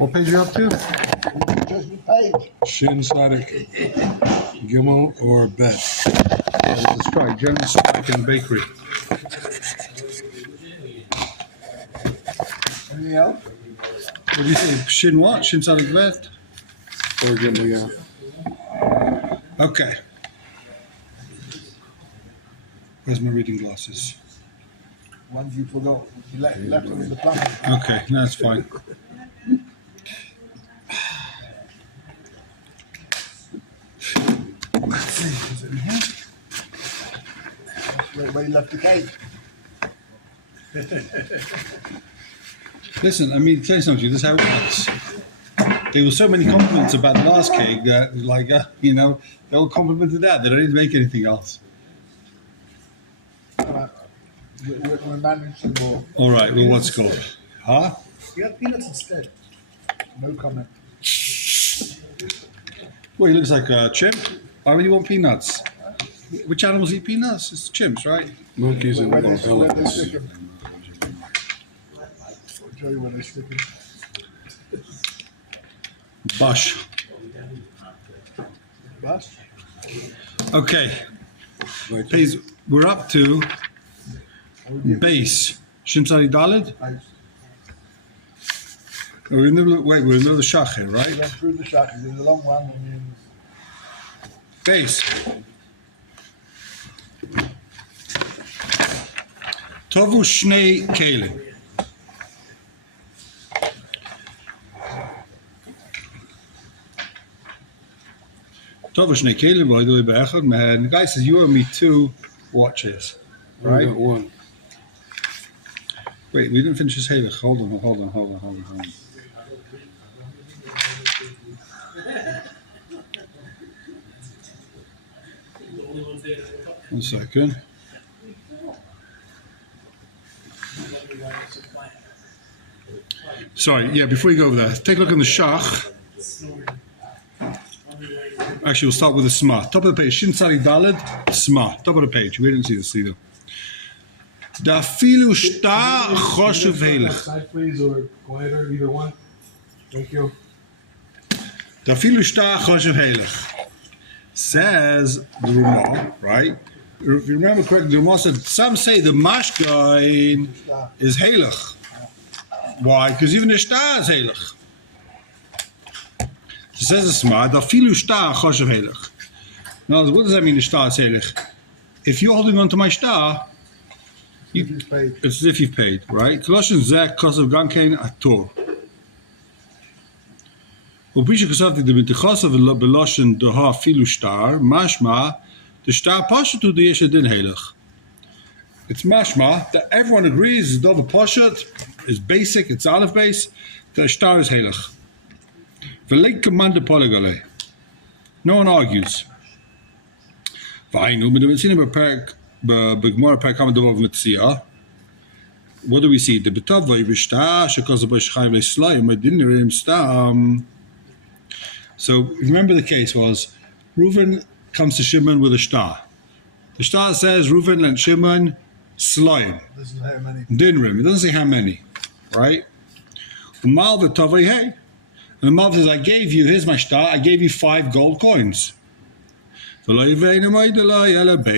What page are you up to? Judgment page. Shin Sadik, Gimel, or Bet. Let's try Jones and Bakery. Anything else? What do you say? Shin what? Shin Sadik Bet? Or Gimel, yeah. Okay. Where's my reading glasses? Ones you forgot. You left them in the plumbing. Okay, no, that's fine. Let's see. Is it in here? Where you left the cake? Listen, I mean, tell you something, this is how it works. There were so many compliments about the last cake that, they all complimented that. They don't need to make anything else. We're managing more. All right, well, what's called? Huh? You have peanuts instead. No comment. Well, he looks like a chimp. Why would you want peanuts? Which animals eat peanuts? It's chimps, right? Monkeys and Where they elephants. stick them. I'll show you where they stick them. Bush. Bus? Okay. Please, we're up to base. Shimsari Dalid? We're in the middle of the shach here, right? Went through the shach. There's a long one. And then Base. Tovu Shnei Kalim. Tovu Shnei Kalim, and the guy says, you owe me 2 watches. Right? Got one. Wait, we didn't finish his halach. Hold on. One second. Sorry, yeah, before you go over there, take a look in the shach. Actually, we'll start with the sma. Top of the page, Shin Sali Daled, sma. Top of the page. We didn't see this either. Da filu shta choshev heilig. Side, please, or quieter, either one. Thank you. Da filu shta choshev heilig. Says the Ramah, right? If you remember correctly, the Ramah said, some say the mashgain is heilig. Why? Because even the shta is heilig. It says the smart, da filu shta choshev heilig. Now, what does that mean, the shta is heilig? If you're holding on to my shta, it's as if you've paid, right? Colossians zeh kosav gankein ator. Ubisha kosavti de b'techosav beloshen doha filu shtar, mashma, the shtar pashat the yesh din heilig. It's mashma that everyone agrees is dova pashat, is basic, it's aleph base, the shtar is heilig. V'leik commanded polygale. No one argues. V'aynu, b'dem etzinim b'perek, b'gmor perek hamadov mitzia. What do we see? The b'tov v'yivishta, shekoz b'shchayim le'slayim, ma'dinirim stam. So remember the case was, Reuven comes to Shimon with a shtar. The shtar says Reuven and Shimon slayim. this is how many. Dinrim. It doesn't say how many, right? Umal v'tovay hey. And the mother says, I gave you, here's my shtar, I gave you 5 gold coins. And Levi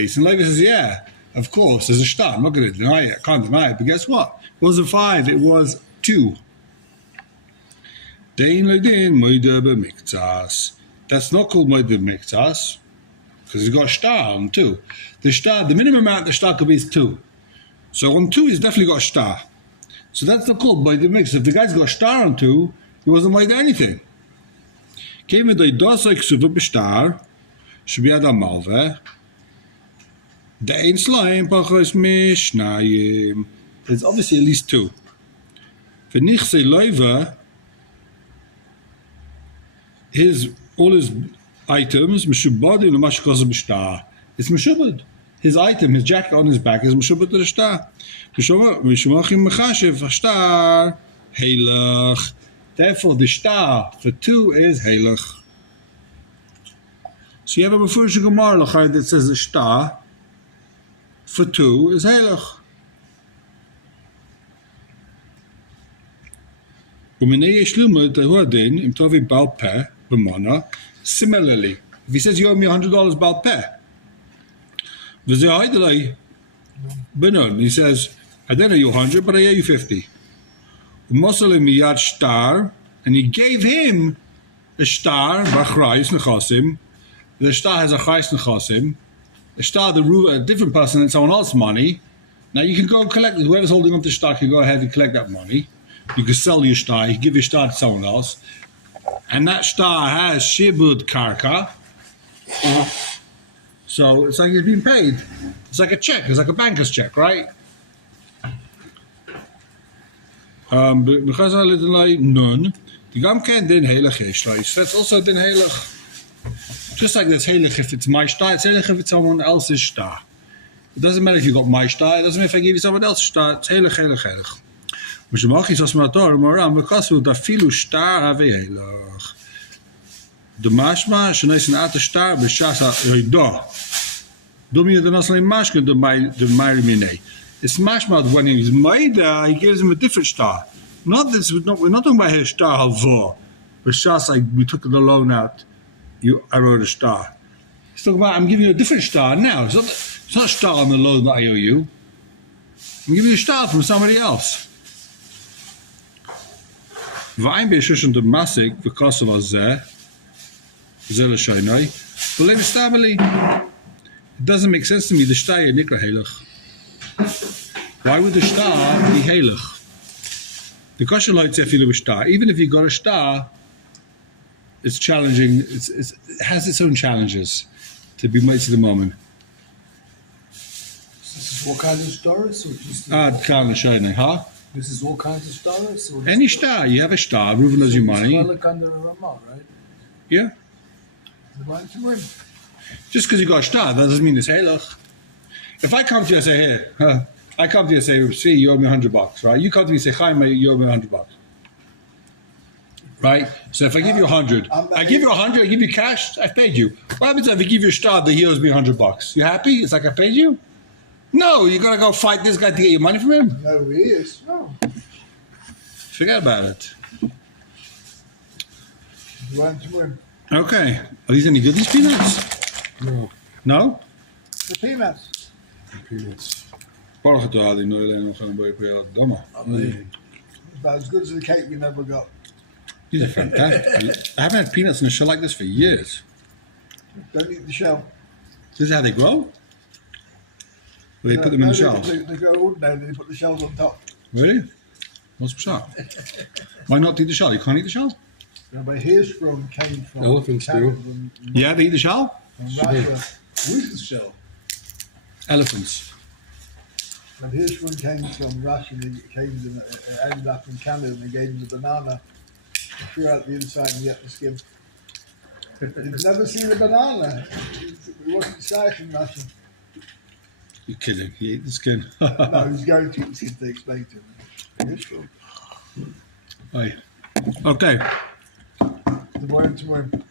says, yeah, of course, there's a shtar. I'm not going to deny it. I can't deny it. But guess what? It wasn't 5, it was 2. That's not called moide b'miktsas, because it's got a shtar on 2. The minimum amount the shtar could be is 2. So on 2, he's definitely got a shtar. So that's not called moide b'miktsas. If the guy's got a shtar on 2, he wasn't moide anything. Came with the dosai ksuva b'shtar, should be adam malveh. The ein slime pachos mishnayim. There's obviously at least 2. V'nichse loiva, all his items, meshubad in the mashkos b'shtar. It's meshubad. His item, his jacket on his back is meshubad to the shtar. Meshumachim mechashiv shtar heilach. Therefore, the shtar for 2 is heilach. So you have a Mefurish Gemara that says the shtar for 2 is heilig. Similarly, if he says you owe me $100 bal peh, he says, I don't owe you 100, but I owe you 50. And he gave him a star, the star has a chayis nechasim. The star, a different person than someone else's money. Now you can go and collect it. Whoever's holding on to the star can go ahead and collect that money. You can sell your star, you give your star to someone else. And that star has shibud karka. So it's like it's being paid. It's like a check, it's like a banker's check, right? Because I live like none. The gam can din heilig is. So it's also din heilig. Just like this heilig if it's my star, it's heilig if it's someone else's star. It doesn't matter if you got my star, it doesn't matter if I give you someone else's star, it's heilig, heilig, heilig. Which is as mator, moram, because of the filu star have heilig. The mashma, shenais an ate star, b'shasa yoidah. Domi the nasli mashka the myrimine. It's mashma when he's made, he gives him a different star. Not this, we're not talking about his star halvor. B'shasa, we took the loan out. I wrote a star. He's talking about I'm giving you a different star now. It's not a star on the loan that I owe you. I'm giving you a star from somebody else. V'ayin b'yeshushan the masik v'kosav azeh zeh l'shaynai v'lei v'stabili. It doesn't make sense to me. The star is nikra heilig. Why would the star be heilig? The kosher lights efilu b'star. Even if you got a star, it's challenging. It has its own challenges to be made to the moment. This is all kinds of stars? Or just This is all kinds of stars? Or any star, you have a star, Reuven owes you money. It's like under a Ramah, right? Yeah. The money to win. Just because you got a star, that doesn't mean it's heilig. If I come to you and say, here, I come to you and say, see, you owe me $100, right? You come to me and say, Chaim, you owe me $100. Right? So if I give you 100, I give you 100, I give you cash, I've paid you. What happens if I give you a star that he owes me $100? You happy? It's like I paid you? No, you gotta go fight this guy to get your money from him. No, he is. No. Forget about it. You want to win. Okay. Are these any good, these peanuts? No. No? The peanuts. Peanuts. It's About as good as the cake we never got. These are fantastic. I haven't had peanuts in a shell like this for years. Don't eat the shell. This is how they grow? Or they put them in the shells? They grow ordinary, they put the shells on top. Really? What's the shell? Why not eat the shell? You can't eat the shell? No, but Hirschsprung came from Elephants do. Canada, Yeah, they eat the shell? from Russia. With the shell. Elephants. When Hirschsprung came from Russia, and he ended up in Canada, and they gave him the banana. He threw out the inside and he ate the skin. You've never seen a banana. It wasn't safe in Russia. You're kidding. He ate the skin. No, he's going to eat the skin to explain to him. Hirschsprung. Aye. Okay. The worm to worm.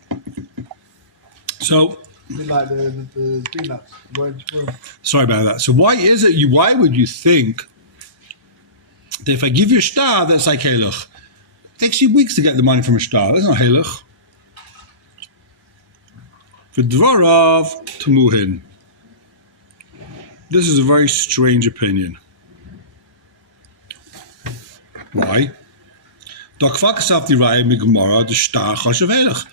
So, A bit like the peanuts. The worm to worm. sorry about that. So why would you think that if I give you a star, that's like heilig? It takes you weeks to get the money from a star. That's not heilig. For dvarav temuhin. This is a very strange opinion. Why? The star chashav heilig.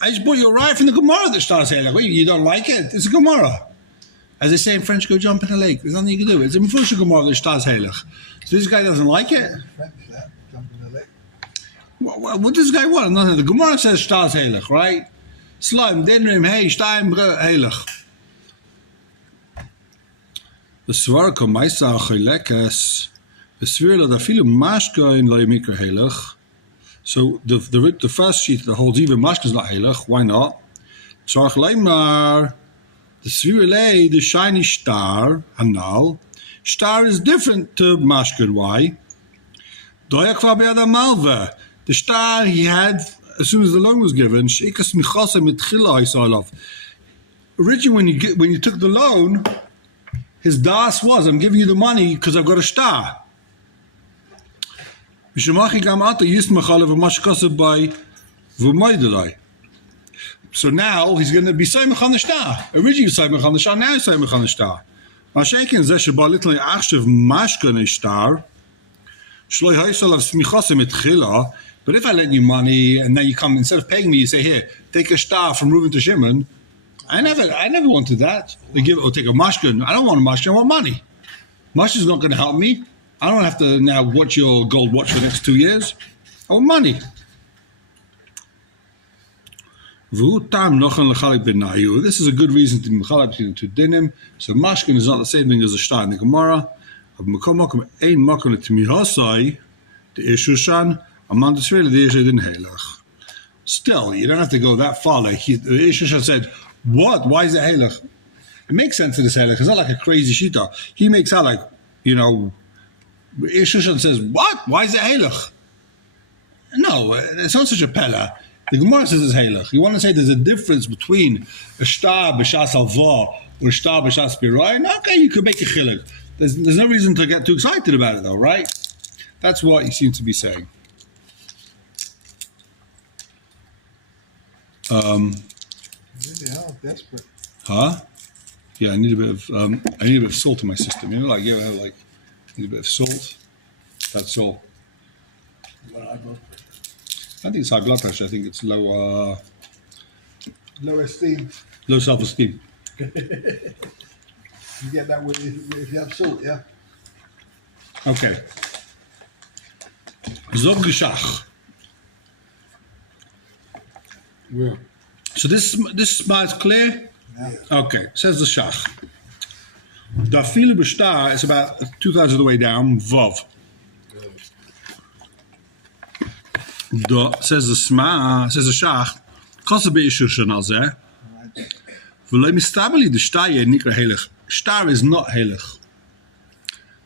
I just bought you a ride from the Gemara that starts heilig. Wait, you don't like it? It's a Gemara. As they say in French, go jump in a lake. There's nothing you can do. It's a Mefusha Gemara that starts heilig. So this guy doesn't like it? French, that. Jump in the lake. What does this guy want? Nothing. The Gemara says stars heilig, right? Slime, dinrim, hey, stein, heilig. The Svarko Maisa Chilekes, the Svirla, the Filu Mashka in Laimikra heilig. So the first sheet that holds even mashka is not heilig. Why not? Tzarch leimar the svirelei, the shiny star hanal. Star is different to mashka. Why? The star he had as soon as the loan was given. Originally, when you took the loan, his das was I'm giving you the money because I've got a star. Mishamachi gam ata yismachal v'mashkasa by v'moidelai. So now he's going to be Saimach on the Shtar. Originally Saimach on the Shtar, now Saimach on the Shtar. Mashakin zeshabah little achshav mashkan Shtar. Shloi haisal of smichasim etchila. But if I lend you money and then you come, instead of paying me, you say, here, take a Shtar from Reuven to Shimon. I never wanted that. They give, or take a mashkan. I don't want a mashkan, I want money. Mashkan's not going to help me. I don't have to now watch your gold watch for the next 2 years. I want money. This is a good reason to be mechalek between the two dinim. So mashkin is not the same thing as a shtar in the Gemara. Still, you don't have to go that far. Like the Ishushan said, what? Why is it halach? It makes sense to this halach. It's not like a crazy shita. He makes out like, Ishushan says, what? Why is it halach? No, it's not such a pella. The Gemara says it's halach. You want to say there's a difference between a shtar b'shas alva or a shtar b'shas pirai? Okay, you could make a chiluk. There's no reason to get too excited about it though, right? That's what he seems to be saying. Really are desperate. Huh? Yeah, I need a bit of salt in my system. I need a bit of salt. That's all. I think it's high blood pressure. I think it's low esteem. Low self-esteem. You get that if you have salt, yeah? Okay. Zog Geshach. Where? So this smile's clear? Yeah. Okay, says the Shach. The Afile B'Shtar is about 2/3 of the way down, Vav. Says the Shach, Kosa Be'ishushan al Zeh. V'loi mistabeli the Shtar yeh nikra helech. Shtar is not helech.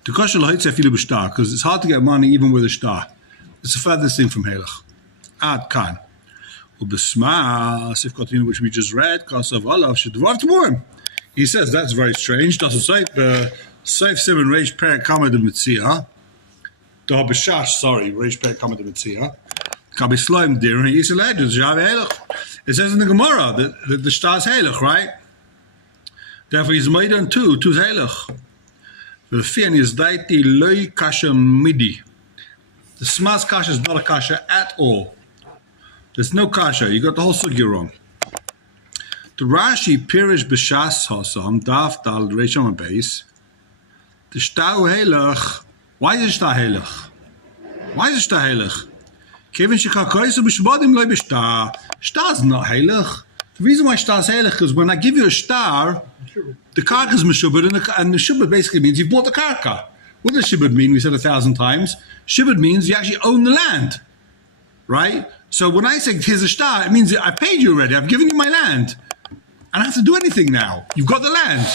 The Kosher l'hoitze Afile B'Shtar, because it's hard to get money even with a Shtar. It's the furthest thing from helech. Ad kan. Ubesma, Sif Kotin, which we just read, Kosa V'alav Shedvav T'morim. He says that's very strange. Das ist Seif Simon Reish Perek Kama de Mitzia. Da Beshash, sorry, Reish Perek Kama de Mitzia. Kabi Sloim Dir, he said, it says in the Gemara that the Shtar is Heilig, right? Therefore, he's made on two's Heilig. The Fian is Daiti Loi Kasha Midi. The Smas Kasha is not a Kasha at all. There's no Kasha. You got the whole sugya wrong. The Rashi Pirish B'Shas Hosam Daf Dal Reisham base. The Shtar Heilig. Why is it Shtar Heilig? Why is it Shtar Heilig? Kevin Shikakois B'Shbadim Loi B'Shtar. Shtar is not Heilig. The reason why Shtar is Heilig is when I give you a Shtar, the karka is Meshubad, and the Shubad basically means you've bought the karka. What does Shubad mean? We said 1,000 times. Shubad means you actually own the land, right? So when I say here's a Shtar, it means I paid you already. I've given you my land. I don't have to do anything now. You've got the land.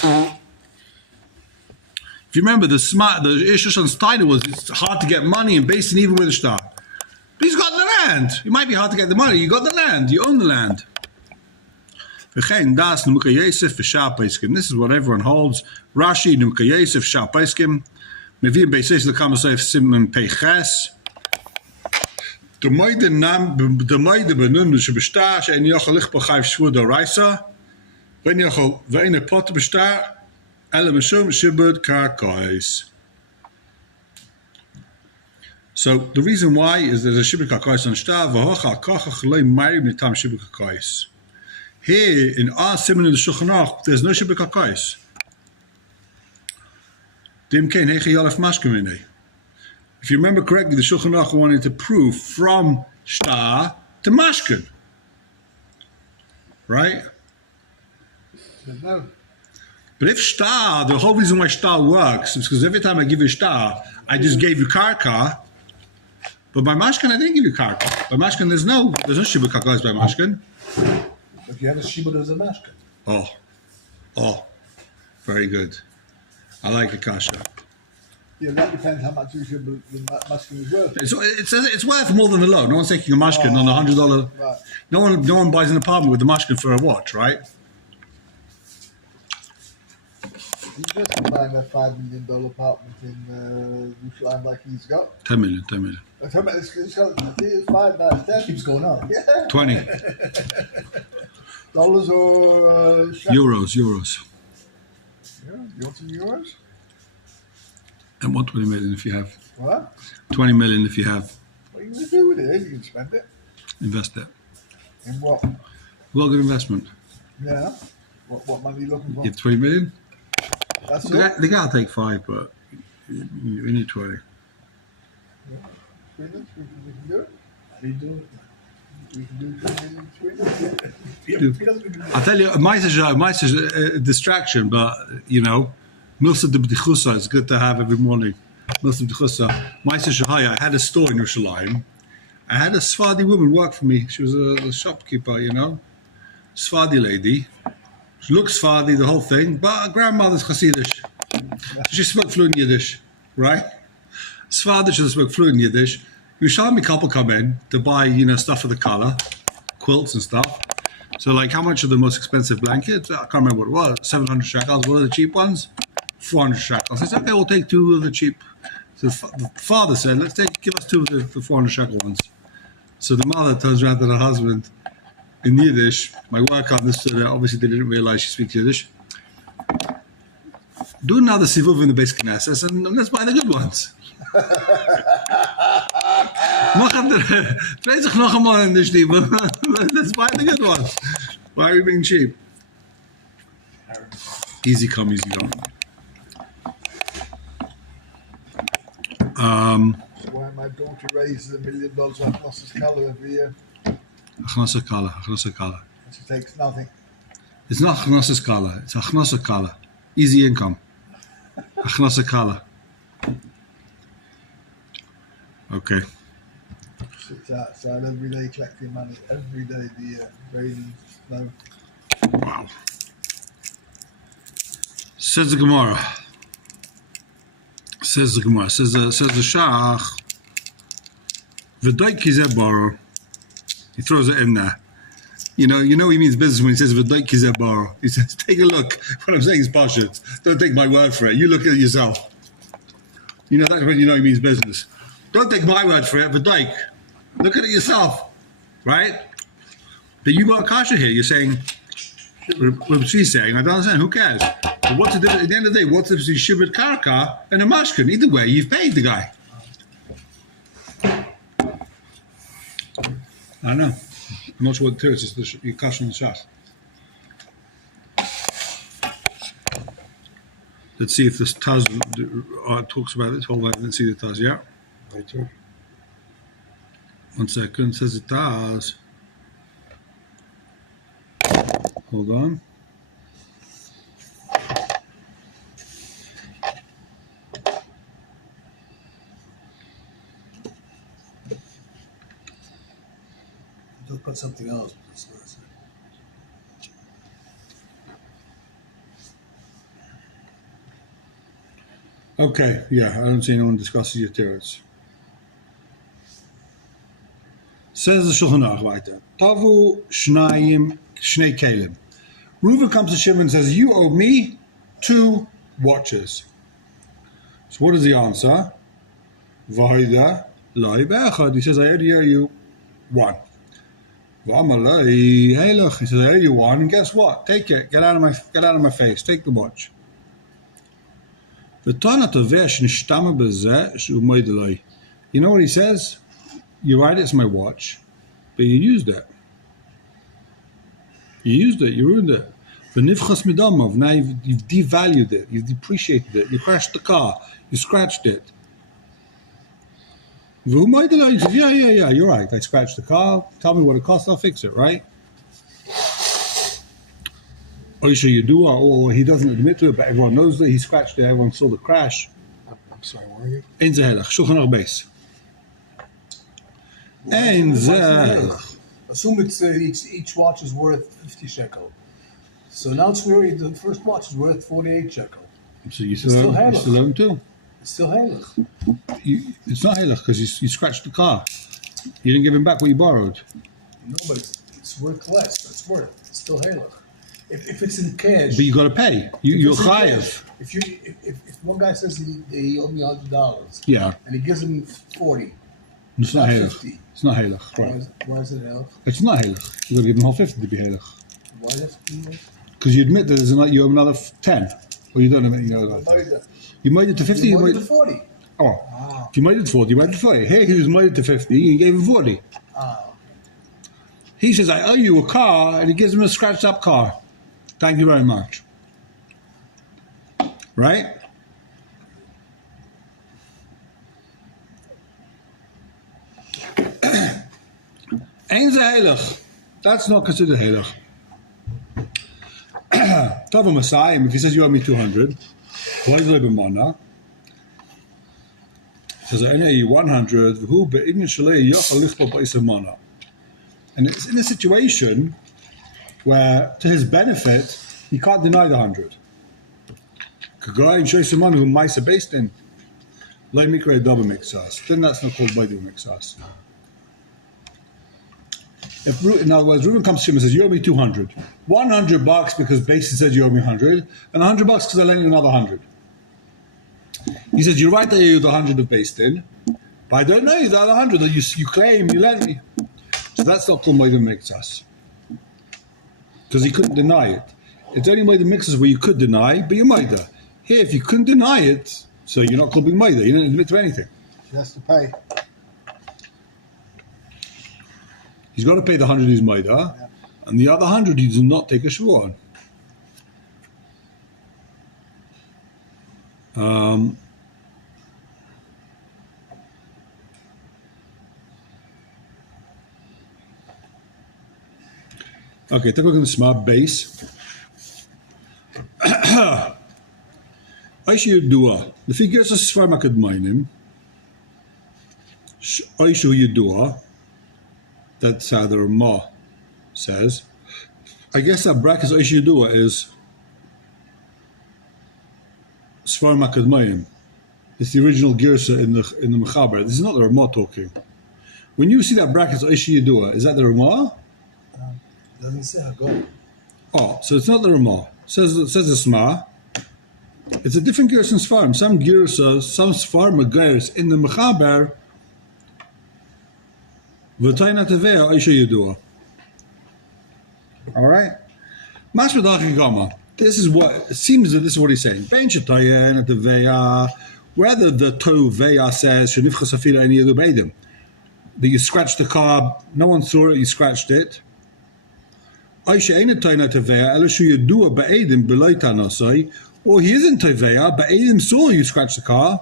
If you remember, the Ishushan's title was it's hard to get money and based in even with a Shtar. But he's got the land. It might be hard to get the money. You got the land. You own the land. This is what everyone holds. Rashi, Numka Yosef, Shah Paiskim. Mevim Beises, the Kamasef, Simon Peiches. The Maide Benun, the Shibishtar, and Yochalich Pachayv Shvud Raisa. When Yochel, Veine Pot Bishtar, Elamashum Shibud Karkais. So the reason why is there's a Shibud Karkais on Shtar, Vahocha Kachach Lei Mari Mitam Shibud Karkais. Here in our Simon in the Shulchan Aruch, there's no Shibud Karkais. Dim Kain Heche Yalef Mashkamine. If you remember correctly, the Shulchan Aruch wanted to prove from Shtar to Mashkin. Right? No. But if Shtar, the whole reason why Shtar works is because every time I give you Shtar, I just gave you Karka. But by Mashkin, I didn't give you Karka. By Mashkin, there's no Shibud Karkais by Mashkin. If you have a shibud as a mashkin. Oh, very good. I like the kasha. Yeah, that depends how much the mashkin is worth. It's worth more than the loan. No one's taking a mashkin on $100. Right. No one buys an apartment with the mashkin for a watch, right? He's just buying a $5 million apartment in Jerusalem like he's got. 10 million, 10 million. It's got, I think it's 5 now, it's 10. Keeps going up. Yeah. 20. Dollars or Euros. Yeah, you want some euros? And what 20 million if you have? What? 20 million if you have. What are you going to do with it? You can spend it. Invest it. In what? Well, good investment. Yeah. What money are you looking for? You have 20 million? That's The it. guy will take 5, but we need 20. Sweden, we can do it. How do you do it? We can do 3 million Sweden. He doesn't even I'll tell you, mice is a distraction, but, you know, most of the b'dichusa is good to have every morning. Most of the b'dichusa. Mice is I had a store in Yerushalayim. I had a Sfadi woman work for me. She was a shopkeeper, you know. Sfadi lady. She looks Sfadi, the whole thing, but her grandmother's Hasidish. She spoke fluent Yiddish, right? Sfadi should spoke fluent Yiddish. Yerushalmi couple come in to buy, you know, stuff for the collar, quilts and stuff. So, like, how much are the most expensive blankets? I can't remember what it was. 700 shekels. What are the cheap ones? 400 shekels. I said, okay, we'll take 2 of the cheap. So the father said, give us 2 of the 400 shekel ones. So the mother turns around to the husband in Yiddish. My work understood it. Obviously, they didn't realize she speaks Yiddish. Do another sivuv in the base Knesset and let's buy the good ones. Let's buy the good ones. Why are we being cheap? Easy come, easy go. Why my daughter raises $1 million off Nos's color every year. Achnasa kala. And she takes nothing. It's not achnasa kala. It's achnasa kala. Easy income. Achnasa kala. Okay. Sits outside every day collecting money. Every day of the year. Raining snow. Wow. Says the Gemara. Says the Shach. V'day kizeh. He throws it in there. You know he means business when he says v'day kizeh. He says, take a look. What I'm saying is bullshit. Don't take my word for it. You look at it yourself. You know, that's when you know he means business. Don't take my word for it, v'day. Look at it yourself. Right? But you got a kasha here. You're saying, what she's saying, I don't understand. Who cares? But what's the difference? At the end of the day, what's the difference between shibud karka and a mashkin? Either way, you've paid the guy. I don't know. I'm not sure what the is. It's the kasha and the shach. Let's see if this Taz talks about it. Hold on, let's see the Taz. Yeah. Later. 1 second. Says the Taz. Hold on. They'll put something else. Okay, yeah, I don't see anyone discussing your theories. Says the Shulchan Aruch weiter. Tavu shnei kelim. Reuven comes to Shimon and says, you owe me 2 watches. So what is the answer? V'haida lai be'echad. He says, I owe you 1. V'amalai heilach. He says, I owe you 1, and guess what? Take it. Get out of my face. Take the watch. You know what he says? You're right, it's my watch, but you used it. You ruined it. Now you've devalued it, you've depreciated it, you crashed the car, you scratched it. He says, yeah, you're right, I scratched the car, tell me what it costs, I'll fix it, right? Or you do, or he doesn't admit to it, but everyone knows that he scratched it, everyone saw the crash. I'm sorry, where are you? Ein zehelach, Shulchan Aruch Beis. Ein zehelach. Assume it's each watch is worth 50 shekel. So now the first watch is worth 48 shekel. So you still own 2. It's still halach. It's not halach because you scratched the car. You didn't give him back what you borrowed. No, but it's worth less. It's still halach. if it's in cash. But you got to pay. You're If it's in chayev. cash, if one guy says he owed me $100, Yeah, and he gives him 40, it's not not heilig. 50. It's not heilig, why right? is it hell? It's not heilig. You got to give them whole 50 to be heilig. Why is it? Because you admit that you owe another 10, or you don't admit you owe another 10. You made it to 50. You owed it to 40. Oh, Ah. if you made it to 40, you made it to 40. Here he was made it to 50, you gave him 40. Ah. He says, I owe you a car, and he gives him a scratched up car. Thank you very much. Right? Ain't ze heilig. That's not considered heilig. Tava Messiah, if he says you owe me 200, why is it a says I owe you 100, who be'idin shalei yochal lichbol ba'isem mana. And it's in a situation where, to his benefit, he can't deny the 100. Kagayin shoysim mana who ma'isa based in. Lay mikra double mixas. Then that's not called baidu mixas. In other words, Reuben comes to him and says, you owe me 200. $100 because Basin says you owe me 100, and $100 because I lent you another 100. He says, you're right that you owe the 100 of Basin, but I don't know you the other 100 that you claim you lent me. So that's not called Moedim Mixas. Because he couldn't deny it. It's only Moedim Mixas where you could deny, but you're Moedah. Here, if you couldn't deny it, so you're not called being Moedah. You didn't admit to anything. He has to pay. He's got to pay the 100 he's Moedah, and the other 100 he does not take a shvuah on. Okay, take a look at the smart base. Aishu Yudua. The figures of Sfarma Kadmainim. Aishu Yudua. That's how the Ramah says. I guess that bracket Aishu Yudua is Sfarma Kadmainim. It's the original Girsa in the Mechaber. This is not the Ramah talking. When you see that bracket Aishu Yudua, is that the Ramah? Doesn't say how go. Oh, so it's not the Ramah. It says the Sma. It's a different Girsa in Sfarm. Some Girsa, some Sfarm Gears in the Mechaber. V'tayna tevea Aisha Yedua. All right. Mashmadach Gama. This is what it seems that this is what he's saying. Ben Shetayna tevea. Whether the Tovea says Shenifchas Afila any other Beidim, that you scratched the car, no one saw it, you scratched it. Aisha ain't tayna tevea. Elishu Yedua be'edim b'loitanasai. Or he isn't tevea, but Edim saw you scratch the car.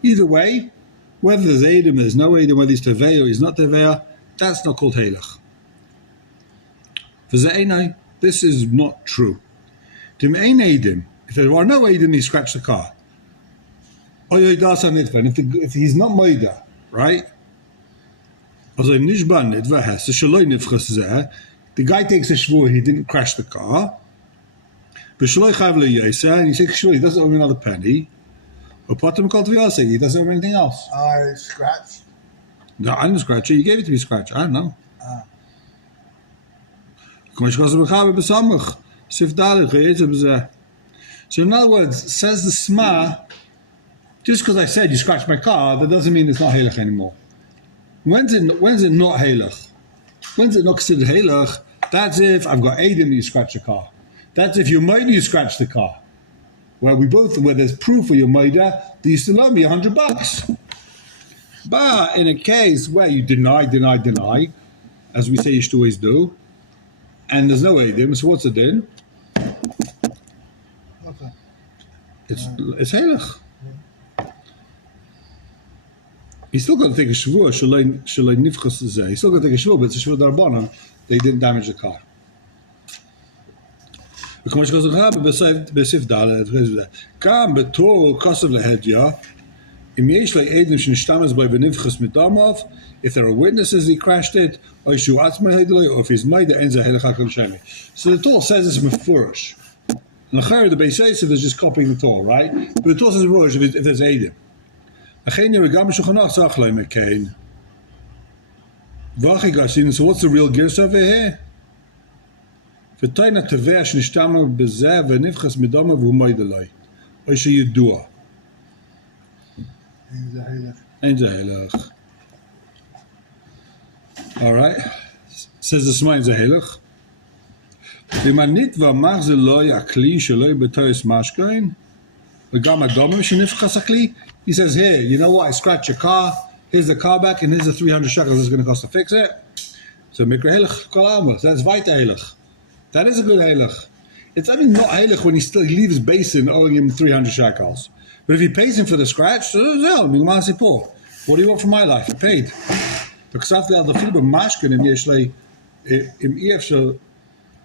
Either way, whether there's Edim, there's no Edim, whether he's tevea or he's not tevea, that's not called halach. This is not true. If there are no Edim, he scratched the car. If he's not Moida, right? The guy takes a shvur, he didn't crash the car. And he says, sure, he doesn't owe me another penny. He doesn't owe me anything else. I scratched. No, I didn't scratch it. You gave it to me scratch. I don't know. So in other words, says the Sma, just because I said you scratched my car, that doesn't mean it's not halach anymore. When's it not halach? When's it not considered halach? That's if I've got Adim, you scratch the car. That's if you're Maida, you scratch the car. Where there's proof for your Maida, that you still owe me $100. But in a case where you deny, as we say you should always do, and there's no Adim, so what's it then? Okay. It's halach. He's still got to take a shvur, shalei nifchas zeh. He's still got to take a shvur, but it's a shvur d'Rabbanan. They didn't damage the car. If there are witnesses he crashed it, or if he's made it, so the Torah says it's mefurish. And the Beis Yosef is just copying the Torah, right? But the Torah says mefurish if there's Eidim. Vachigasin. So what's the real gears over here? V'tayna teveh shnishtamer bezeh v'nifchas midama v'humaydelai. Oisha yidua. Ein Zahelach. All right. Says the Smain Zahelach. V'manit v'amach zeloi akli sheloi b'toyis mashkain. V'gam adomim shenifchas akli. He says, here, you know what? I scratched your car. Here's the car back, and here's the 300 shekels it's going to cost to fix it. So mikra helach kol amos. That's vayta helach. That is a good helach. It's only not helach when he leaves his basin owing him 300 shekels. But if he pays him for the scratch, what do you want from my life? I paid. Because after the fiber mashkin im yeshlei im efshel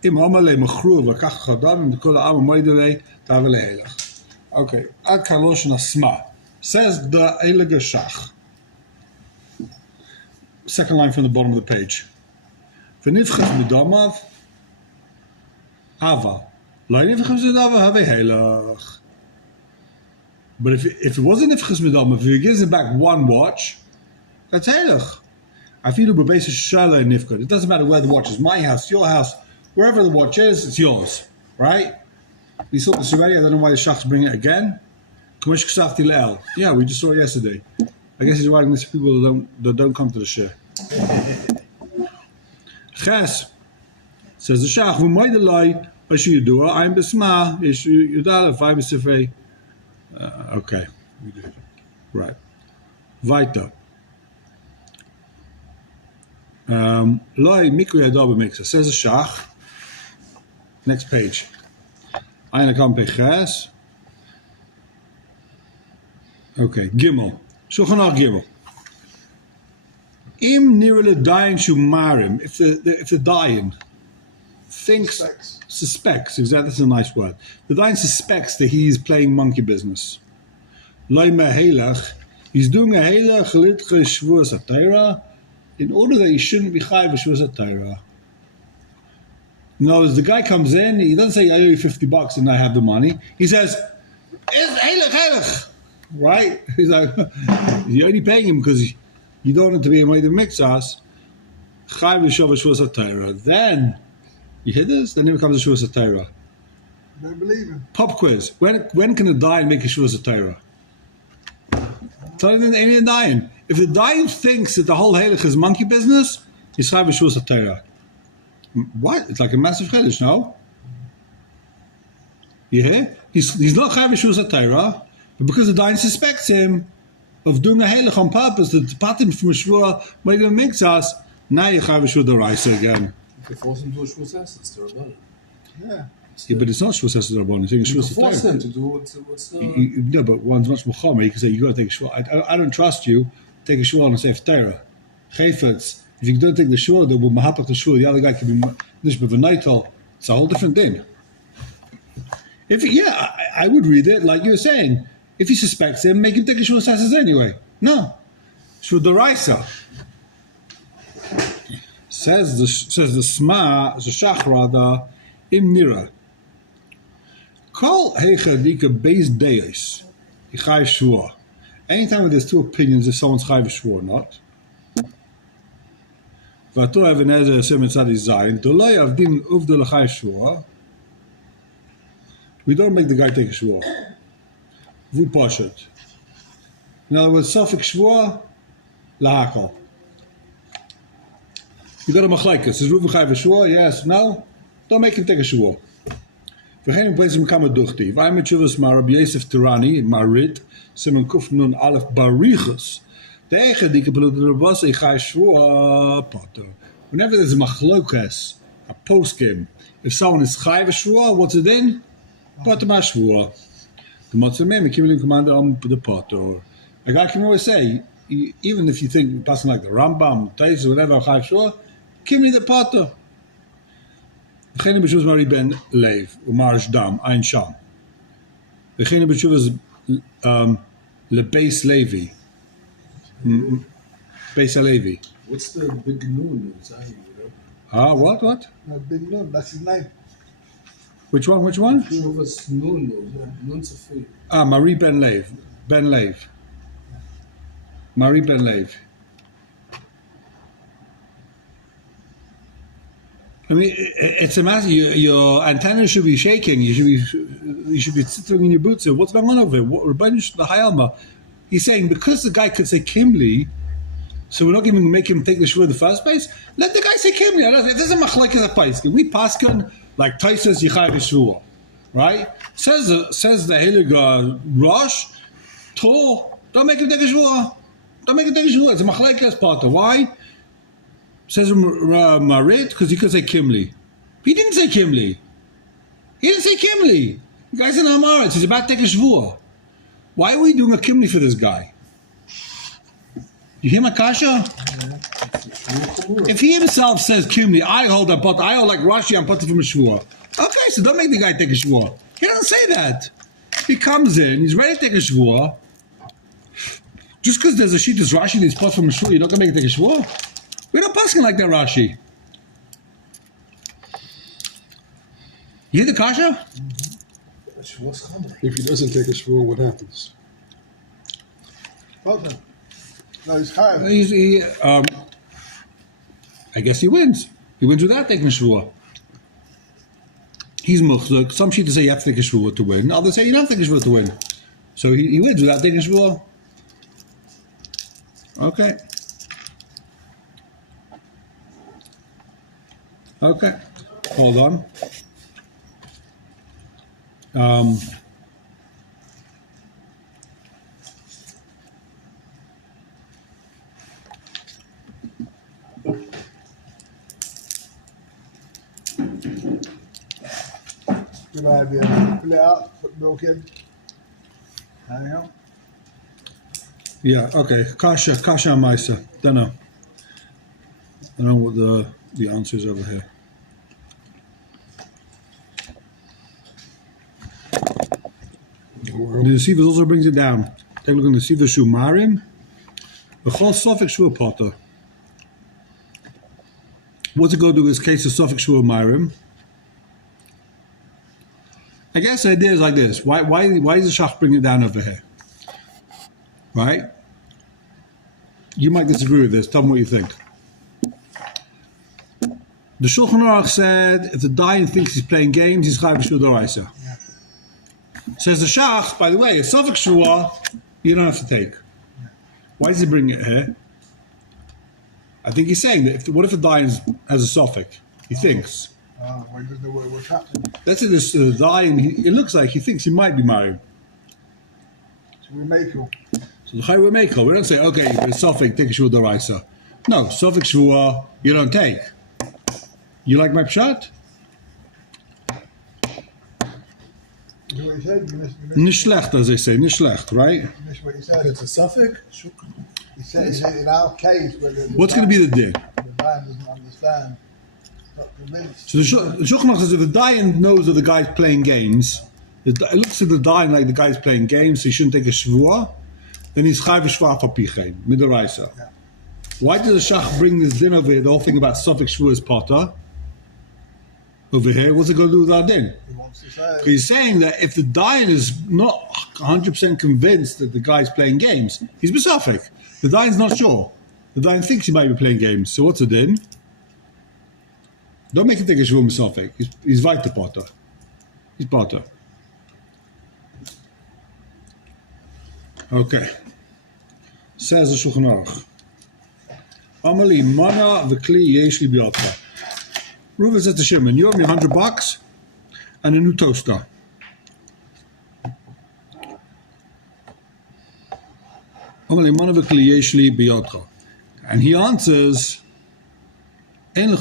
im amale machru v'kach chadam im kol ha'am moidele ta'avele helach. Okay. Ad kalosh nasma. Says the Elige Shach. Second line from the bottom of the page. V'nifchas midamav hava. Lo nifchas midamav have helach. But if it wasn't nifchas midamav, if he gives him back one watch, that's helach. I feel a basis shala nifchas. It doesn't matter where the watch is. My house, your house, wherever the watch is, it's yours, right? We saw this already. I don't know why the Shach's bringing it again. Yeah, we just saw it yesterday. I guess he's writing this for people that don't come to the share. Ches says the Shach, who might lie, I should you do it. I'm besma, you dal if I'm sifrei. Okay, we did. Right. Weiter. Loi mikri adobe mixer says the Shach. Next page. Eine kan ches. Okay, Gimel. Shulchan Aruch Gimel. Im nirele dayan shumarim. If the dayan suspects, exactly, that's a nice word. The dayan suspects that he's playing monkey business. Loime helach. He's doing a helach litche shvuas atayra in order that he shouldn't be chayv shvuas atayra. In other words, the guy comes in, he doesn't say, I owe you $50 and I have the money. He says, it's helach. Right? He's like, you're only paying him because you don't want it to be a made of mixas. Then, you hear this? Then it becomes a shvus atayra. Don't believe him. Pop quiz. When can a dayan make a shvus atayra? Tell them any dayan. If the dayan thinks that the whole halach is monkey business, he's chayv shvus atayra. What? It's like a massive chiddush, no? You hear? He's not chayv shvus atayra. But because the dayan suspects him of doing a halach on purpose, to part him from a shvua, made him mix us, now you have a shvua deraisa again. If you force him to do a shvus, it's the Rabani. Yeah. Yeah, but it's not shvua the Rabban. It's You shvua can force him to do what's No, but one's much more chomer. You can say, you got to take a shvua. I don't trust you. Take a shvua on a safe Torah. Chayfetz. If you don't take the shvua, they will mahapach the shvua. The other guy can be nishba v'naital. It's a whole different thing. I would read it like you were saying. If he suspects him, make him take a shul sasses anyway. No. Shul deraisa. Says the Sma, the Shach rather, im nira. Kol heicha dika beis deis. Chai shvua. Anytime where there's two opinions if someone's chai shvua or not. Vato even ezer semen tzadi zayin. Dolay avdin uvda l'chai shvua. We don't make the guy take a shvua. Vu pashat. In other words, suffix shvua, lahakal. You got a machlaikas. Is Ruven chayv a shvua? Yes, no? Don't make him take a shvua. Vergeen places him kama duchti. Vay met shuvas ma Rabbi Yosef Tirani, Marit, Simon Kuf Nun Aleph Barichus. The eigen die kapelut was a chai shvua pato. Whenever there's a machlokas, a postgame, if someone is chayv a shvua, what's it in? Pato ma shvua. The Matzamim, Kibbutz commander on the pot, or a guy can always say, even if you think a person like the Rambam, Tais, or whatever, Kibbutz the potter. Degene b'shuvas Mari ben Lev, Umarsh Dam, Ein Sham. Degene b'shuvas Lebeis Levi, Beis Levi. What's the big noon? What? No, Big Nun, that's his name. Which one? Shuvas noon, Safir. Marie ben Lev. Marie ben Lev. I mean, it's a matter. Your antenna should be shaking. You should be sitting in your boots. What's going on over here? Rabbanish the Hayalma. He's saying because the guy could say Kimli, so we're not going to make him take the shvur in the first place. Let the guy say Kimli. It doesn't machlek as a paiskin. We paskin like Taisus Yichai Shvur, right? Says the Heilige Rosh, Tor, don't make him take a shvur. Don't make him take a shvur. It's a machlek as part. Why? Says Marit because he could say Kimli. He didn't say Kimli. He didn't say Kimli. The guy's in Hamaretz. He's about to take a shvur. Why are we doing a Kimli for this guy? You hear my kasha? If he himself says Kimli, I hold like Rashi, I'm putting from a shvur. Okay, so don't make the guy take a shvur. He doesn't say that. He comes in, he's ready to take a shvur. Just because there's a sheet that's Rashi that's put from a shvur, you're not going to make it take a shvur? We're not passing like that, Rashi. You hear the kasha? If he doesn't take a shvur, what happens? Welcome. No, he's high. I guess he wins. He wins without taking a shvur. He's muchzuk. Some sheet say you have to take a shvur to win. Others say you don't have to take a shvur to win. So he wins without taking a shvur. Okay. Okay. Hold on. Good idea. Pull it out, put milk in. Hang on. Yeah, okay. Kasha Maisa. Don't know what the answer is over here. The Siva also brings it down. Take a look in the Siva Shumarim. The whole Sofik Shvur Potter. What's it go to do with this case of Sofik Shvur Marim? I guess the idea is like this. Why does the Shach bring it down over here? Right? You might disagree with this. Tell me what you think. The Shulchan Aruch said if the Dayan thinks he's playing games, he's Chayav Shvur D'Oraisa. Says the Shach, by the way, a Sofik Shvur, you don't have to take. Why does he bring it here? I think he's saying that what if the Dayan has a Sofik? He thinks. Why doesn't know what's happening? That's it. This Dayan, it looks like he thinks he might be married. So we make him. So the Chayav Mekel, we don't say, okay, if it's Sofik, take a Shvur D'Oraisa. No, Sofik Shvur, you don't take. You like my pshat? You know what he said? You missed Nicht schlecht, as they say, nicht schlecht, right? you missed what he said. It's a suffix. He said in our case, where the What's going to be the din? the man doesn't understand, not convinced. So the Shulchan Aruch says if the Dayan knows that the guy's playing games, it looks at the Dayan like the guy's playing games, so he shouldn't take a shvua, then he's chayv shvua papichein, midoraisa. Yeah. Why does the Shach bring this din over here, the whole thing about Sofik shvua is potter? Over here, what's it going to do with our din? He wants to say, He's saying that if the Dayan is not 100% convinced that the guy's playing games, he's besofik. The Dayan's not sure. The Dayan thinks he might be playing games. So what's the din? Don't make him think a shvur besofik. He's weiter potter. He's potter. Okay. Says the Shulchan Aruch. Amali mana v'kli yesh li b'yotcha. Reuven says to Shimon, you owe me $100 and a new toaster. And he answers, I owe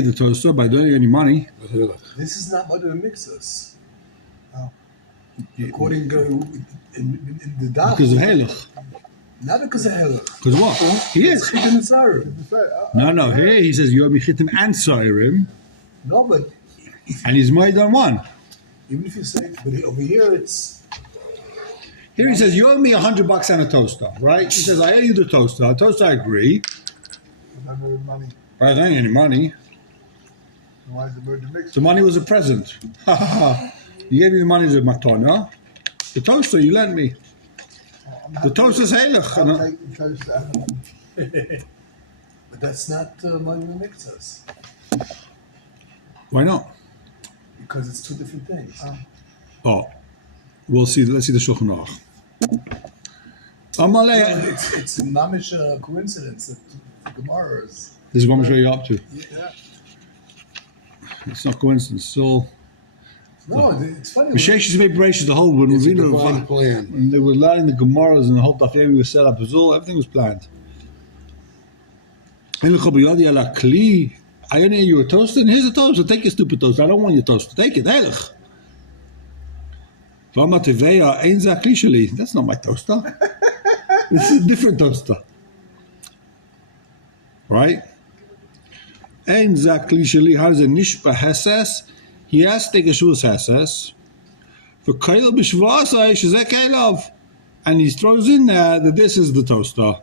the toaster, but I don't have any money. This is not what it mixes. Oh. According to in the Daf. Because of Halach. Not because of Halach. Because what? He is. Chitin and Sarim. No. Here he says, you owe me chitim and Sairim, No, but and he's made on one. even if you say, but over here it's. Here he says, you owe me $100 and a toaster, right? He says, I owe you the toaster. The toaster, I agree. I don't have money. I don't have any money. Why is the bird to mix? The money was a present. You gave me the money as a matana. The toaster you lent me. The toaster's halach. I'll take the toaster. But that's not Maimon Mixas. Why not? Because it's two different things. Oh, we'll see. Let's see the Shulchan Aruch. Amalei. It's a mamish coincidence that the Gemara is. This is what I'm sure you're up to. Yeah. It's not coincidence. So, No, it's funny. Mishesh's Bebereshis, the whole when It's a we divine plan. when they were learning the Gemaras and the whole Daf Yomi was set up, everything was planned. I know you a toaster, and here's a toaster. Take your stupid toaster. I don't want your toaster. Take it. Heilig. That's not my toaster. This is a different toaster. Right? Ein zakli sheli. How is it? Nishba heses. He has to take a shuas heses. For kaila b'shvasa shezek kailav, and he throws in there that this is the toaster.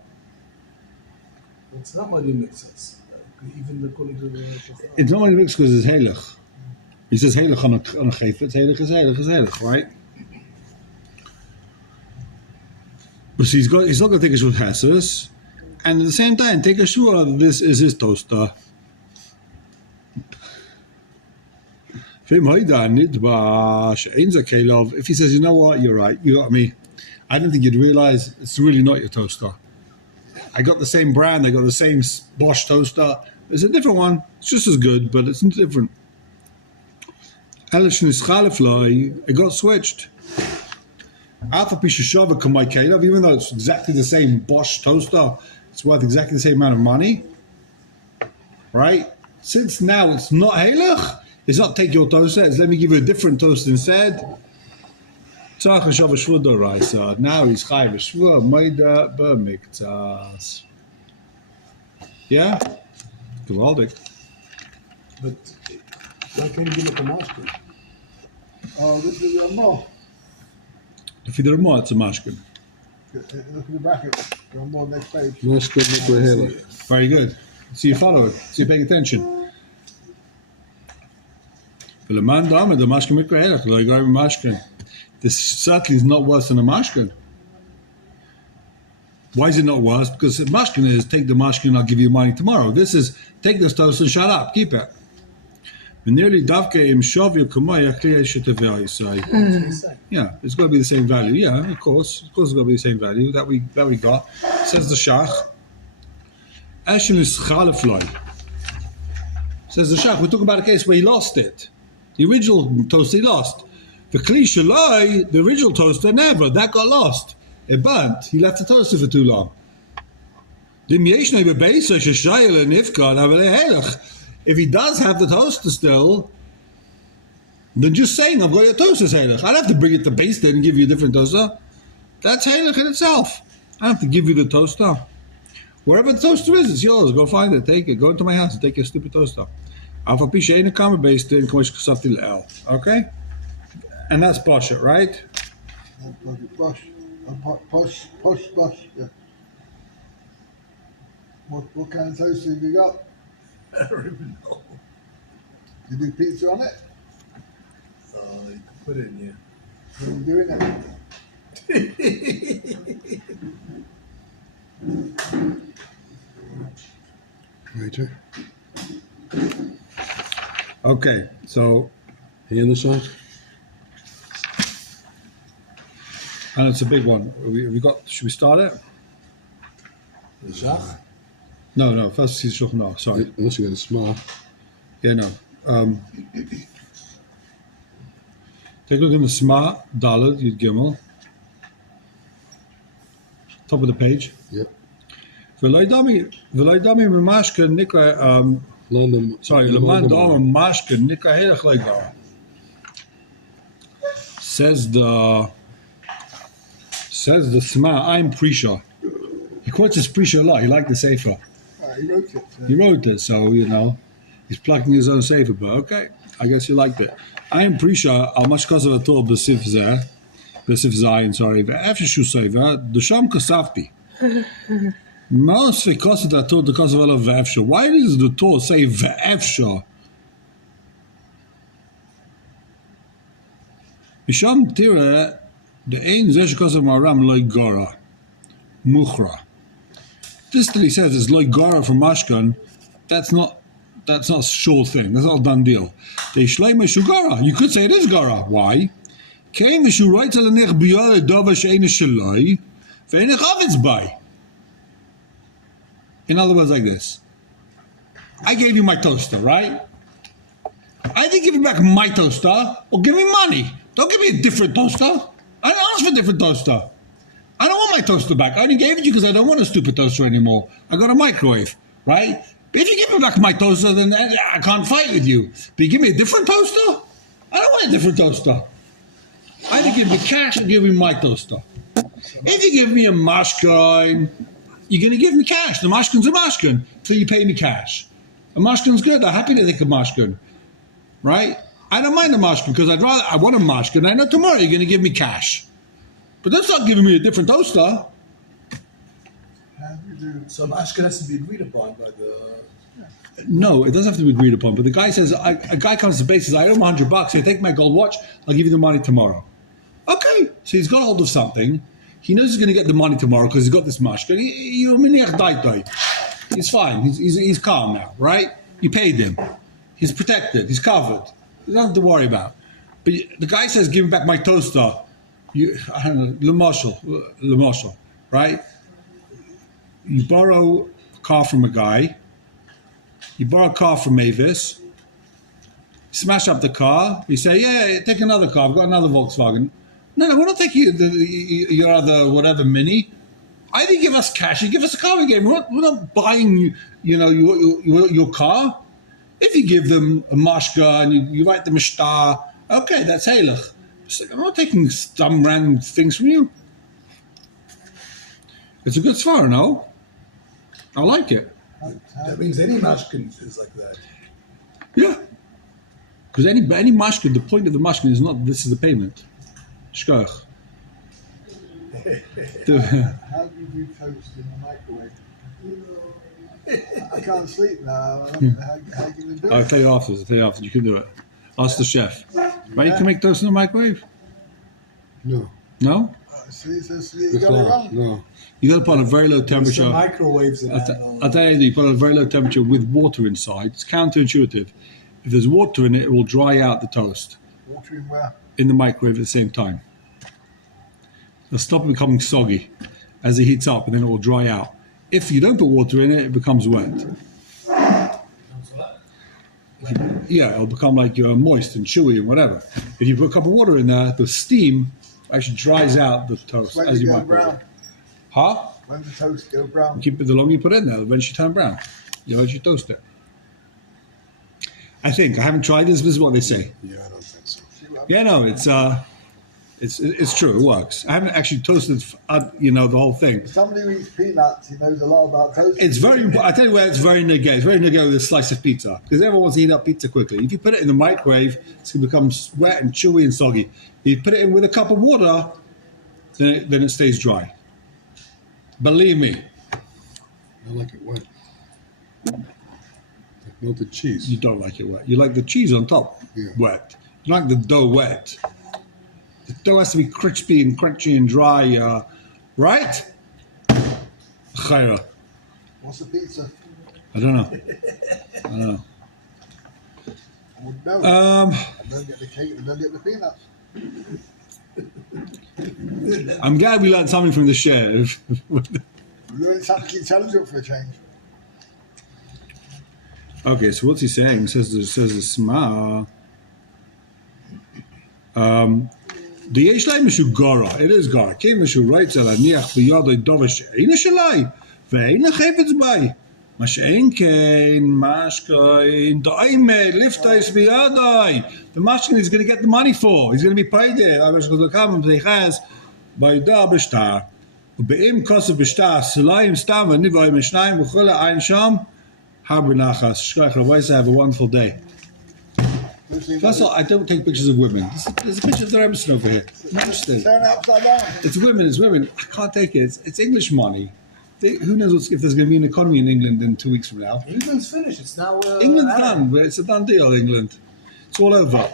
It's not Maimon Mixas. Even according to the It's not only mixed because it's heilig. He says heilig on a chayfetz. Heilig is heilig, right? But he's not going to take a shuas heses, and at the same time take a shua that this is his toaster. If he says, you know what, you're right, you got me. I didn't think you'd realize it's really not your toaster. I got the same brand, I got the same Bosch toaster. It's a different one. It's just as good, but it's different. It got switched. Even though it's exactly the same Bosch toaster, it's worth exactly the same amount of money. Right? Since now it's not heilig, it's not take your toaster, it's let me give you a different toaster instead. Now he's chai b'shvur moida b'miktzas. Yeah? Gewaldig. But why can't you give it a mashkin? Oh, this is a more. If you do more, it's a mashkin. Look at the bracket. One more next page. Mashkin Mikrahela. Very good. So you follow it. So you're paying attention. This certainly is not worse than a mashkin. Why is it not worse? Because the mashkin is take the mashkin, I'll give you money tomorrow. This is take this toast and shut up, keep it. Yeah, it's got to be the same value. Yeah, of course it's got to be the same value that we got. Says the Shach. Says the Shach. We're talking about a case where he lost it. The original toaster he lost. The Kli Shalai, the original toaster, never. That got lost. It burnt. He left the toaster for too long. If he does have the toaster still, then just saying, I've got your toaster, heilig. I don't have to bring it to base there and give you a different toaster. That's heilig in itself. I don't have to give you the toaster. Wherever the toaster is, it's yours. Go find it. Take it. Go into my house and take your stupid toaster. Okay? And that's Bosch, right? Posh. Yeah. What kind of toaster have you got? I don't even know. You do pizza on it? You can put it in here. What are you doing it? Major. Okay, so Hand the shot. and it's a big one. We got. Should we start it? The shach? No. First, see the Shulchan Aruch. Sorry. Unless you got a small. Yeah, no. Take a look in the Sma Daled Yud Gimel. Top of the page. Yep. V'loi dami b'mashka nikra. London. Sorry, Leman Dama Mashka Nikra Heilig Legar. Says the Sma. I'm Prisha. He quotes his Prisha a lot. He liked the Sefer. He wrote it. He wrote it, so he's plugging his own Sefer. But okay, I guess you liked it. I'm Prisha. Al Mashkas of a Torah B'Sif Zeh, B'Sif Zayin. Sorry, Ve'ef Shu Sefer Dusham Kasafti. Why does the Torah say ve'efsha? Misham tira the ein zesh kosav maram loy gora muchra. this that he says is like Gara from Mashkan. That's not a sure thing. That's not a done deal. They shleima shugara. You could say it is Gara. Why? Came vishu right to the nech biyale dava she'ene shaloi ve'ene chavetz bai. In other words, like this. I gave you my toaster, right? I didn't give you back my toaster, or give me money. Don't give me a different toaster. I didn't ask for a different toaster. I don't want my toaster back. I only gave it to you because I don't want a stupid toaster anymore. I got a microwave, right? But if you give me back my toaster, then I can't fight with you. But you give me a different toaster? I don't want a different toaster. Either give me cash or give me my toaster. If you give me a mashkin, you're going to give me cash. The mashkin's a mashkin, so you pay me cash. A mashkin's good. I'm happy to take a mashkin, right? I don't mind a mashkin because I want a mashkin. I know tomorrow you're going to give me cash. But that's not giving me a different toaster. How do you do? So mashkin has to be agreed upon by the. No, it doesn't have to be agreed upon. But the guy says, a guy comes to the base, says, I owe him $100. Say, take my gold watch. I'll give you the money tomorrow. Okay. So he's got hold of something. He knows he's going to get the money tomorrow because he's got this mashkin. He's fine. He's calm now, right? You paid him. He's protected. He's covered. There's nothing to worry about. But the guy says, give me back my toaster. I don't know, le marshal, right? You borrow a car from a guy. You borrow a car from Mavis. Smash up the car. You say, yeah, take another car. I've got another Volkswagen. No, we're not taking your other whatever Mini. Either give us cash or give us a car again. We're not buying, your car. If you give them a mashka and you write them a star, okay, that's heilig. I'm not taking some random things from you. It's a good svar, no? I like it. That means any mashkin is like that. Yeah. Because any mashkin, the point of the mashkin is not this is the payment. Shkoch. How do you do toast in the microwave? I can't sleep now. How can you do I'll it? tell you afterwards. You can do it. Ask the chef. Right? You can make toast in the microwave? No. No? See, you got it wrong. No. You got to put on a very low It's temperature. the microwaves in that. I'll tell you, you put on a very low temperature with water inside. It's counterintuitive. If there's water in it, it will dry out the toast Water in where? in the microwave at the same time. It'll stop it becoming soggy as it heats up, and then it will dry out. If you don't put water in it, it becomes wet. Yeah, it'll become like moist and chewy and whatever. If you put a cup of water in there, the steam actually dries out the toast When as does it you go microwave. brown? Huh? When does the toast go brown? Keep it the longer you put it in there, the eventually turn brown. You eventually toast it. I think. I haven't tried this. This is what they say. Yeah, I don't think so. Yeah, no, it's true. It works. I haven't actually toasted, the whole thing. Somebody who eats peanuts, he knows a lot about toast. It's very important. I tell you where it's very nigga. It's very nigga with a slice of pizza because everyone wants to heat up pizza quickly. If you put it in the microwave, it's going to become wet and chewy and soggy. If you put it in with a cup of water, then it stays dry. Believe me, I like it wet. Like melted cheese. you don't like it wet. You like the cheese on top wet. You like the dough wet. The dough has to be crispy and crunchy and dry, right? Chayra. What's the pizza? I don't know. I would know. I don't get the cake, I don't get the peanuts. I'm glad we learned something from the chef. We learned something intelligent for a change. Okay, so what's he saying? He says the Sma. The yesh lay mishu gara. It is gara. Came mishu right to la niach biyadoi dovish. Eina shalai. Ve'eina chayvetz bai. Mash ein kein mashkein. Da'ime liftais biyadoi. The mashkein is going to get the money for. He's going to be paid it. I was going to come and say has by da b'shtar. Ubeim kosev b'shtar. Salayim stam v'nivay mishnayim v'chula ein sham. Harbor nachas. Shkach Rabbi, have a wonderful day. First of all, I don't take pictures of women. There's a picture of their Emerson over here. I'm not interested. Turn it upside down. It's women. I can't take it. It's English money. Who knows if there's going to be an economy in England in 2 weeks from now? England's finished. It's now. England's done. It's a done deal, England. It's all over.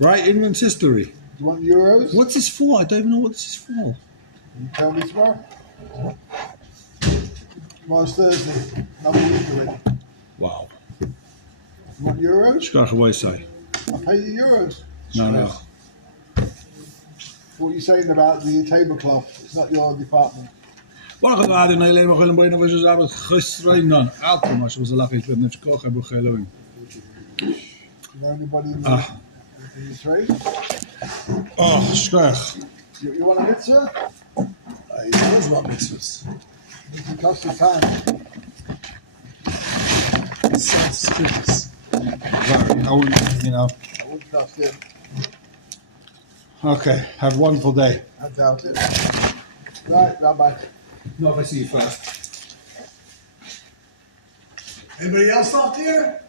Right? England's history. Do you want euros? What's this for? I don't even know what this is for. You tell me tomorrow. Tomorrow's Thursday. Another week already. Wow. You want euros? Shkach away say. I'll pay you euros. No. What are you saying about the tablecloth? It's not your department. Wat ik had in alleen maar gewoon bijna was dus avond gisteren dan. Alkom, als je was lach ik net gekocht heb geloven. You know anybody in Ah. the trade? Oh, schkach. You want a mitzvah? He knows about mitzvahs. It can cost you time. It sounds suspicious. Very, I wouldn't, you know. I wouldn't trust him. Okay, have a wonderful day. I doubt it. Right, Rabbi. No, if I see you first. Anybody else out there?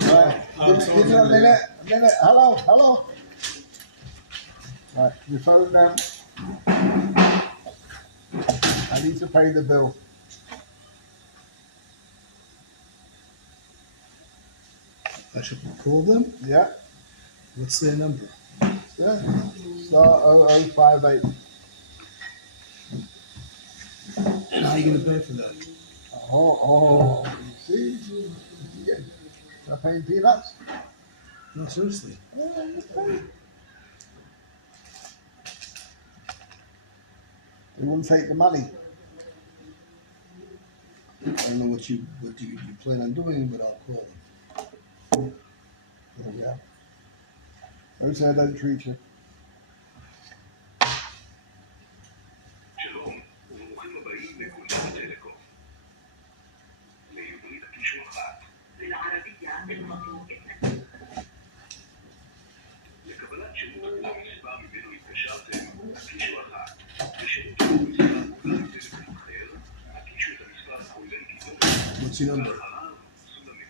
Right. Give me a minute. Hello. Right, your phone now. I need to pay the bill. I should call them. Yeah? What's their number? Yeah. Star 0058. And how are you going to pay for that? Oh, you see? Yeah. Am I paying peanuts? No, seriously. Yeah, you pay. They wouldn't take the money. I don't know what you plan on doing, but I'll call them. Yeah. Don't say I don't treat you. שלום, וברוכים הבאים לקבוצת הטלקום. לעברית הקישור 1. ולערבית المطلوب 2. לקבלת שירות למספר ממנו התקשרתם, הקישור 1. לשירות למספר מוגן טלפון אחר, הקישו את המספר הכולל כיתות. What's your number? ואחריו סולמית.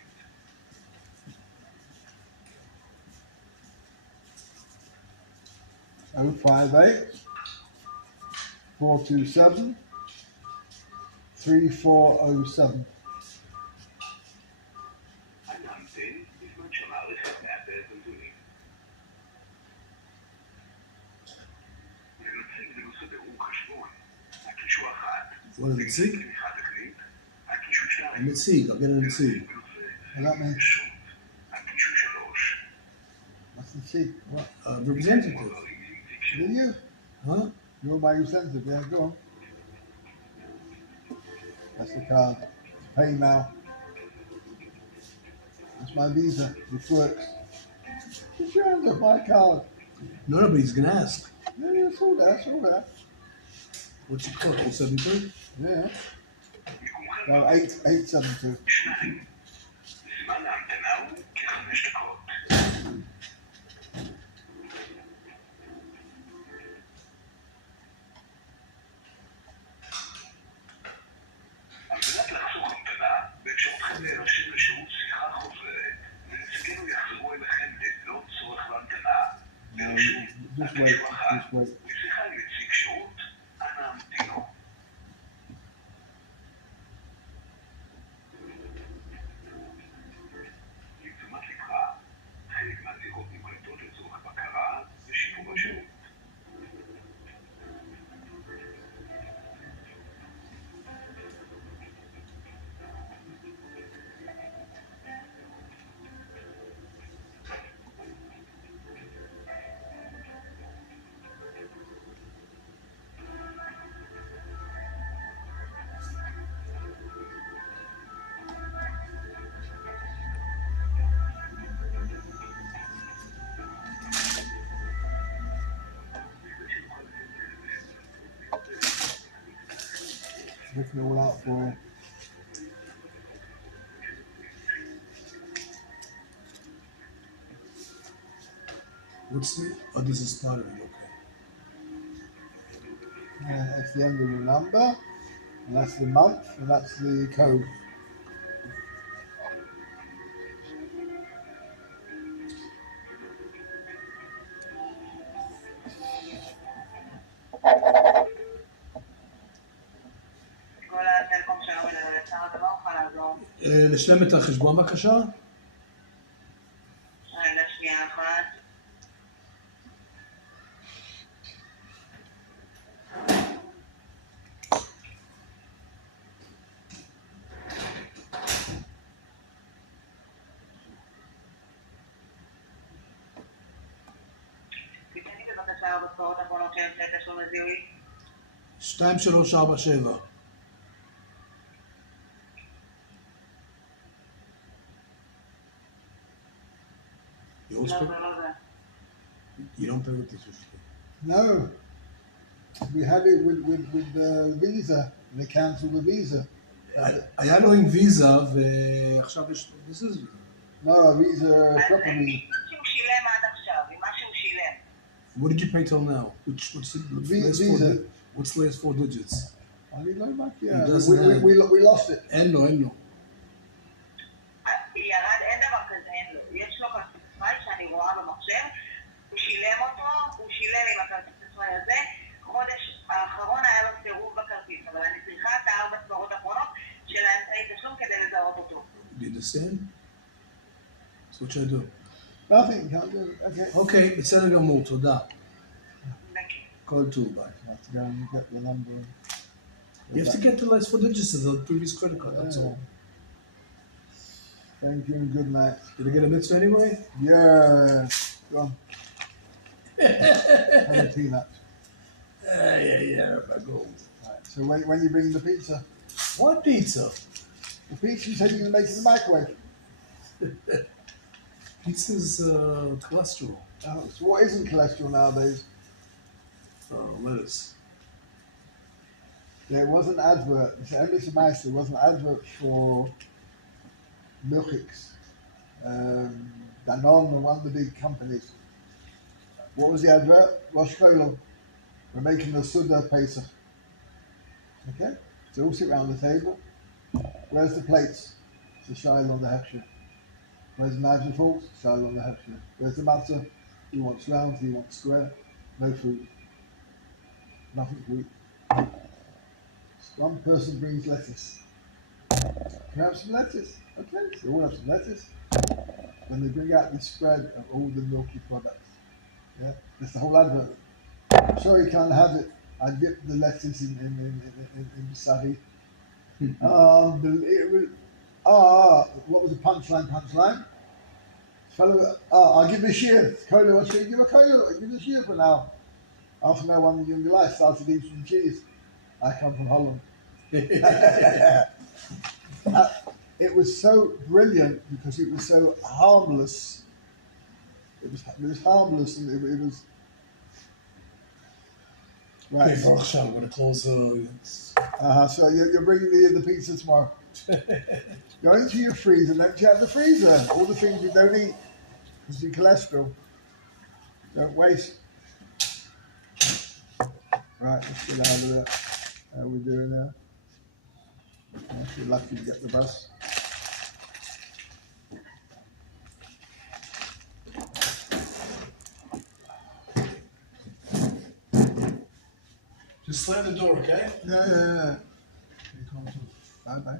058 427 3407. אנא המתן בזמן שהמערכת מעבדת נתונים. לנציג בנושא בירור חשבון, הקישור 1. Want a nitzik? לתמיכת תקנית, הקישור 2. Nitzik. I'll get a nitzik. And that means, שוב, הקישור 3. what's the cheap? What? Representative. Did you? Huh? You're my representative, yeah, go on. That's the card. Pay now. That's my visa, which works. Put your hands off my card. No, nobody's going to ask. Yeah, I saw that. What's your code? 472? Yeah. No, 872. 2. זמן ההמתנה הוא כ5 דקות. על מנת לחסוך המתנה, באפשרותכם להירשם לשירות שיחה חוזרת, ונציגינו יחזרו אליכם ללא צורך בהמתנה. לרשות Just wait, הקישור 1. just wait. בשיחה עם נציג שירות, אנא המתינו. לתשומת לבך, חלק מהזירות נמרדות לצורך בקרה ושיפור השירות. Looking all out for him. What's the... Oh, this is part of it. Okay. Yeah, that's the end of the number, and that's the month, and that's the code. לשלם את החשבון בבקשה? רגע, שנייה אחת. הבצורות האחרונות של אמצעי תשלום לזיהוי? 2347. You always לא, pay, זה לא זה. you don't pay with this usually. No. We had it with the Visa, and they cancelled the Visa. היה לו עם ויזה, ועכשיו יש... This is... No, a Visa, אז proper עם Visa. שהוא שילם עד עכשיו, עם מה שהוא שילם. What did you pay till now? What's the last Visa. what's the last 4 digits? I don't know, He yeah. doesn't have- We lost it. אין לו. ירד, אין דבר כזה, אין לו. יש לו כרטיס אשראי שאני רואה במחשב, הוא שילם אותו, הוא שילם עם הכרטיס אשראי הזה, חודש האחרון היה לו סירוב בכרטיס, אבל אני צריכה את 4 ספרות האחרונות של האמצעי תשלום כדי לזהות אותו. Do you understand? That's what should I do? Nothing, can't do it. Okay. אוקיי, בסדר גמור, תודה. נקי. כל טוב, ביי. Have to go and get the number. You have to get the last 4 digits of the previous credit card, that's all. Thank you and good night. Did I get a mitzvah anyway? Yeah. Go on. Have a peanut. Yeah, I go. Right. So when you bring the pizza? What pizza? The pizza you said you're going to make in the microwave. Pizza's cholesterol. Oh, so what isn't cholesterol nowadays? Lettuce. There was an advert. There was an advert for Milkix, Danone, and one of the big companies. What was the advert? Rosh Kolo. We're making a Suda Pesach. Okay? So all sit around the table. Where's the plates? It's a shayla on the hechsher. Where's the knives and forks? Shayla on the hechsher. Where's the matzah? He wants round, he wants square. No food. Nothing to eat. One person brings lettuce. Can I have some lettuce? Okay, so we'll have some lettuce. When they bring out this spread of all the milky products. Yeah, that's the whole advert. I'm sorry you can't have it. I dipped the lettuce in sari. Unbelievable. What was the punchline? Fellow, I'll give you a shear. Cola, I'll give a cola. I'll give you a shear for now. Half an hour, one in your life, started eating some cheese. I come from Holland. It was so brilliant because it was so harmless. It was harmless and it was right. Okay, Baruch Hashem, I'm going to close. So you're bringing the pizza tomorrow. Go into your freezer and empty out the freezer. All the things you don't eat because your cholesterol. Don't waste. Right, let's get out of that. How are we doing now? If you're lucky to get the bus. Just slam the door, okay? Yeah. Bye bye.